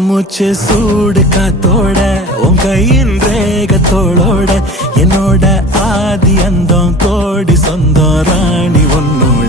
மூச்சு சூடு காத்தோட உன் கையின் ரேகத்தோளோட என்னோட ஆதி அந்தம் கோடி சொந்தம் ராணி உன்னோட